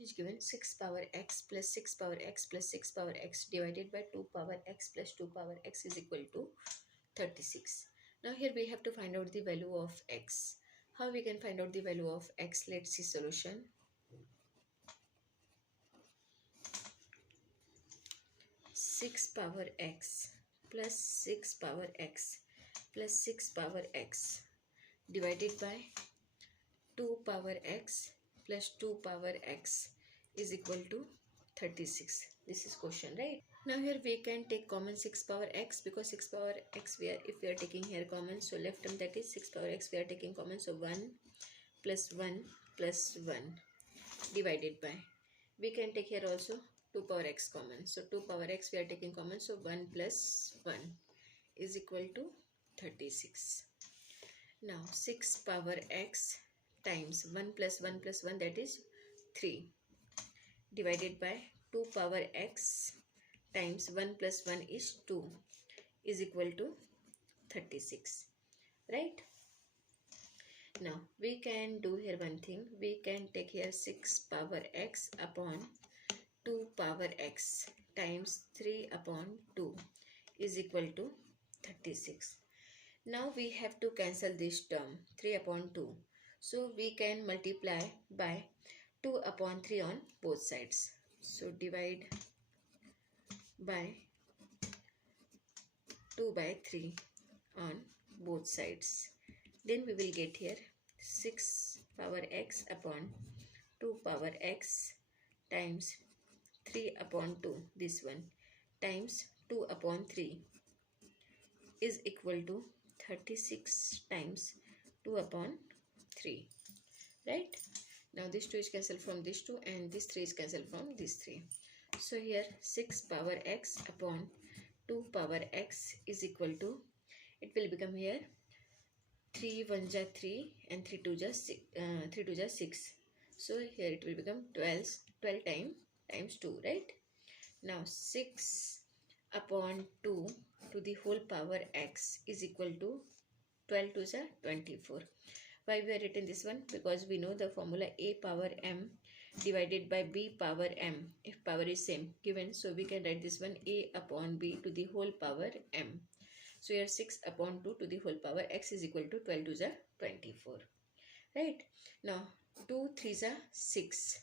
is given 6 power x plus 6 power x plus 6 power x divided by 2 power x plus 2 power x is equal to 36. Now here we have to find out the value of x. How we can find out the value of x? Let's see solution. 6 power x plus 6 power x plus 6 power x divided by 2 power x plus 2 power x is equal to 36. This is question, right? Now here we can take common 6 power x, because 6 power x if we are taking here common, so left term, that is 6 power x we are taking common, so 1 plus 1 plus 1 divided by, we can take here also 2 power x common, so 2 power x we are taking common, so 1 plus 1 is equal to 36. Now 6 power x times 1 plus 1 plus 1, that is 3, divided by 2 power x times 1 plus 1 is 2 is equal to 36, right? Now we can do here one thing. We can take here 6 power x upon 2 power x times 3 upon 2 is equal to 36. Now we have to cancel this term 3 upon 2. So we can multiply by 2 upon 3 on both sides. So divide by 2 by 3 on both sides. Then we will get here 6 power x upon 2 power x times 3 upon 2, this one, times 2 upon 3 is equal to 36 times 2 upon 3, right? Now this 2 is cancelled from this 2 and this 3 is cancelled from this 3. So here 6 power x upon 2 power x is equal to, it will become here 3 1 ja 3 and 3 2 ja 6, 3 2 ja 6. So here it will become 12 times 2, right? Now 6 upon 2 to the whole power x is equal to 12 to the 24. Why we are written this one? Because we know the formula a power m divided by b power m, if power is same given, so we can write this one a upon b to the whole power m. So here 6 upon 2 to the whole power x is equal to 12 to the 24, right? Now 2 3 is 6,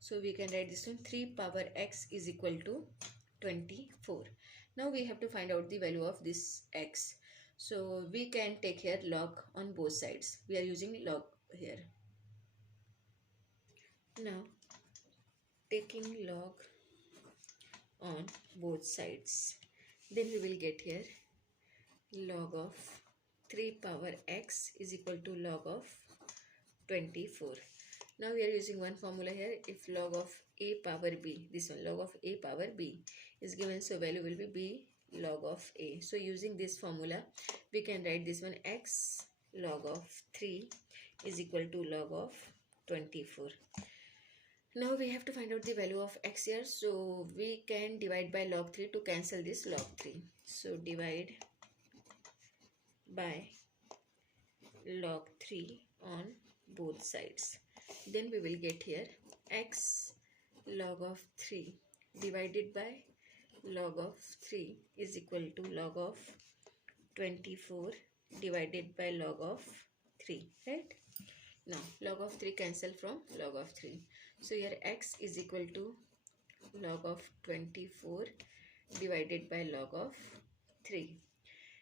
so we can write this one 3 power x is equal to 24. Now we have to find out the value of this x. So we can take here log on both sides. We are using log here. Now taking log on both sides, then we will get here log of 3 power x is equal to log of 24. Now we are using one formula here. If log of a power b, this one log of a power b is given, so value will be b log of a. So using this formula we can write this one x log of 3 is equal to log of 24. Now we have to find out the value of x here, so we can divide by log 3 to cancel this log 3. So divide by log 3 on both sides. Then we will get here x log of 3 divided by log of 3 is equal to log of 24 divided by log of 3, right? Now log of 3 cancel from log of 3. So here x is equal to log of 24 divided by log of 3.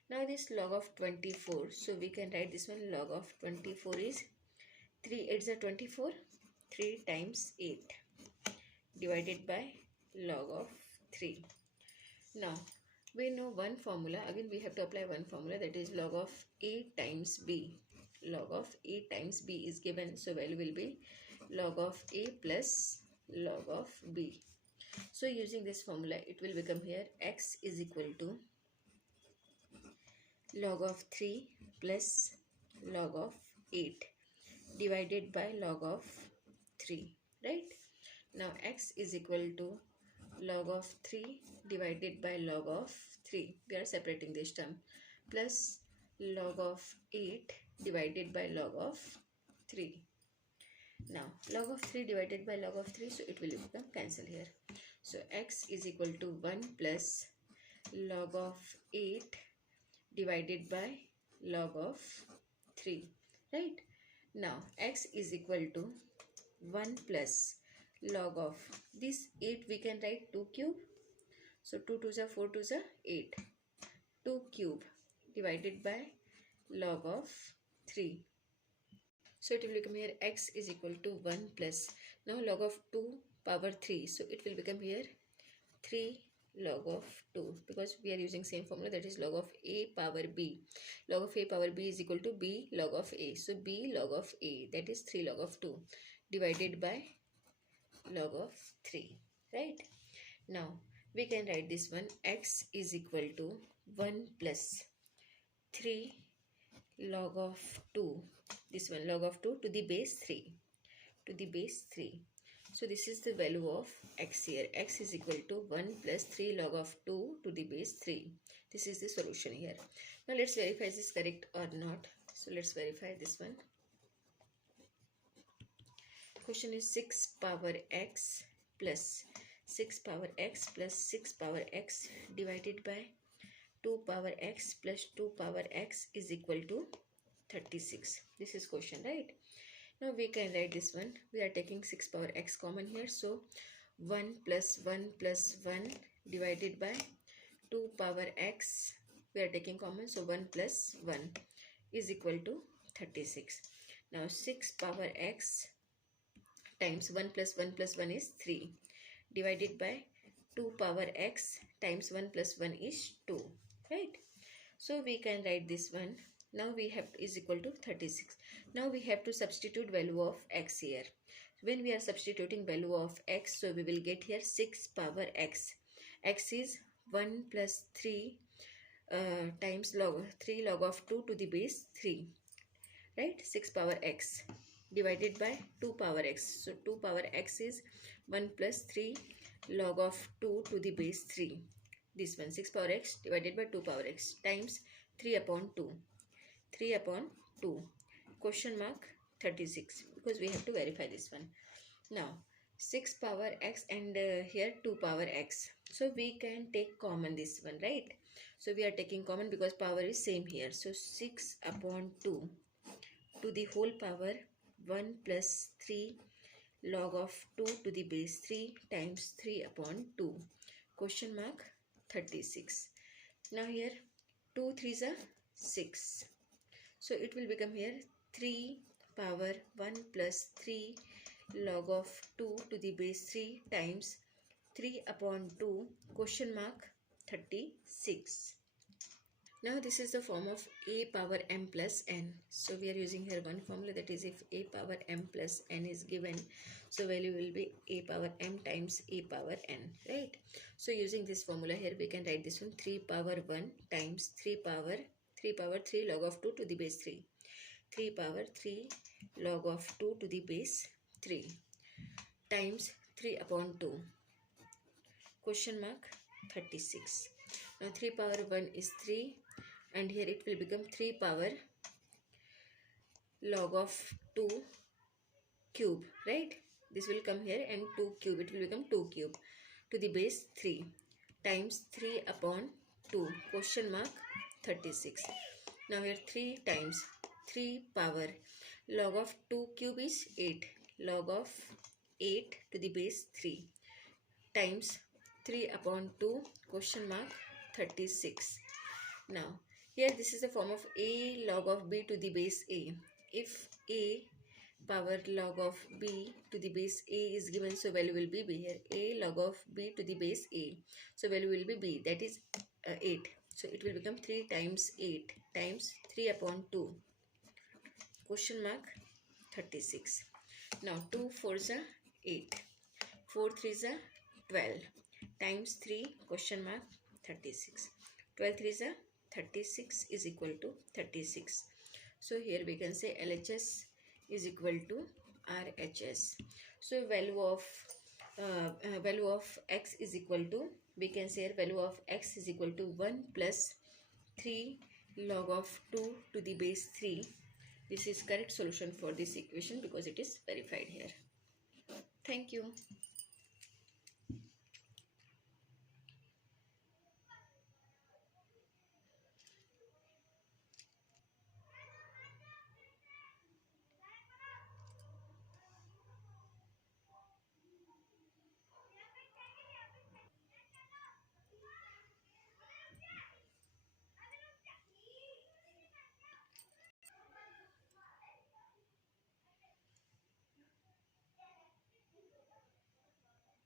Now this log of 24, so we can write this one log of 24 is 3 8s are 24, 3 times 8 divided by log of 3. Now we know one formula, again we have to apply one formula, that is log of a times b. Log of a times b is given, so value will be log of a plus log of b. So using this formula it will become here x is equal to log of 3 plus log of 8 divided by log of 3, right? Now x is equal to log of 3 divided by log of 3, we are separating this term, plus log of 8 divided by log of 3. Now log of 3 divided by log of 3, so it will become cancel here. So x is equal to 1 plus log of 8 divided by log of 3, right? Now x is equal to 1 plus log of this 8, we can write 2 cube. So 2 2s are 4 2s are 8. 2 cube divided by log of 3. So it will become here x is equal to 1 plus, now log of 2 power 3. So it will become here 3 log of 2, because we are using same formula, that is log of a power b. Log of a power b is equal to b log of a. So b log of a, that is 3 log of 2 divided by log of 3, right? Now we can write this one, x is equal to 1 plus 3 log of 2, this one log of 2 to the base 3, to the base 3. So this is the value of x here. X is equal to 1 plus 3 log of 2 to the base 3. This is the solution here. Now let's verify is this correct or not. So let's verify this one. Question is 6 power x plus 6 power x plus 6 power x divided by 2 power x plus 2 power x is equal to 36. This is question, right? Now we can write this one. We are taking 6 power x common here. So 1 plus 1 plus 1 divided by 2 power x. We are taking common. So 1 plus 1 is equal to 36. Now 6 power x times 1 plus 1 plus 1 is 3. Divided by 2 power x times 1 plus 1 is 2. Right? So we can write this one. Now we have is equal to 36. Now we have to substitute value of x here. When we are substituting value of x, so we will get here 6 power x. X is 1 plus 3 times log 3 log of 2 to the base 3. Right? 6 power x divided by 2 power x. So 2 power x is 1 plus 3 log of 2 to the base 3. This one 6 power x divided by 2 power x times 3 upon 2. 3 upon 2 question mark 36, because we have to verify this one. Now 6 power x and here 2 power x. So we can take common this one, right? So we are taking common because power is same here. So 6 upon 2 to the whole power 1 plus 3 log of 2 to the base 3 times 3 upon 2 question mark 36. Now here 2 3s are 6. So it will become here 3 power 1 plus 3 log of 2 to the base 3 times 3 upon 2 question mark 36. Now this is the form of a power m plus n. So we are using here one formula, that is if a power m plus n is given, so value will be a power m times a power n, right? So using this formula here we can write this one 3 power 1 times 3 power 3 log of 2 to the base 3. 3 power 3 log of 2 to the base 3 times 3 upon 2 question mark 36. Now 3 power 1 is 3 and here it will become 3 power log of 2 cube, right? This will come here and 2 cube, it will become 2 cube to the base 3 times 3 upon 2 question mark 36. Now here 3 times 3 power log of 2 cube is 8, log of 8 to the base 3 times 3 upon 2 question mark 36. Now here this is the form of a log of b to the base a. If a power log of b to the base a is given, so value will be b here. A log of b to the base a, so value will be b, that is 8. So it will become 3 times 8 times 3 upon 2 question mark 36. Now 2 4s are 8, 4 3s are 12 times 3 question mark 36. 12 3s are 36 is equal to 36. So here we can say LHS is equal to RHS. So value of x is equal to, we can say value of x is equal to 1 plus 3 log of 2 to the base 3 This is correct solution for this equation because it is verified here. Thank you.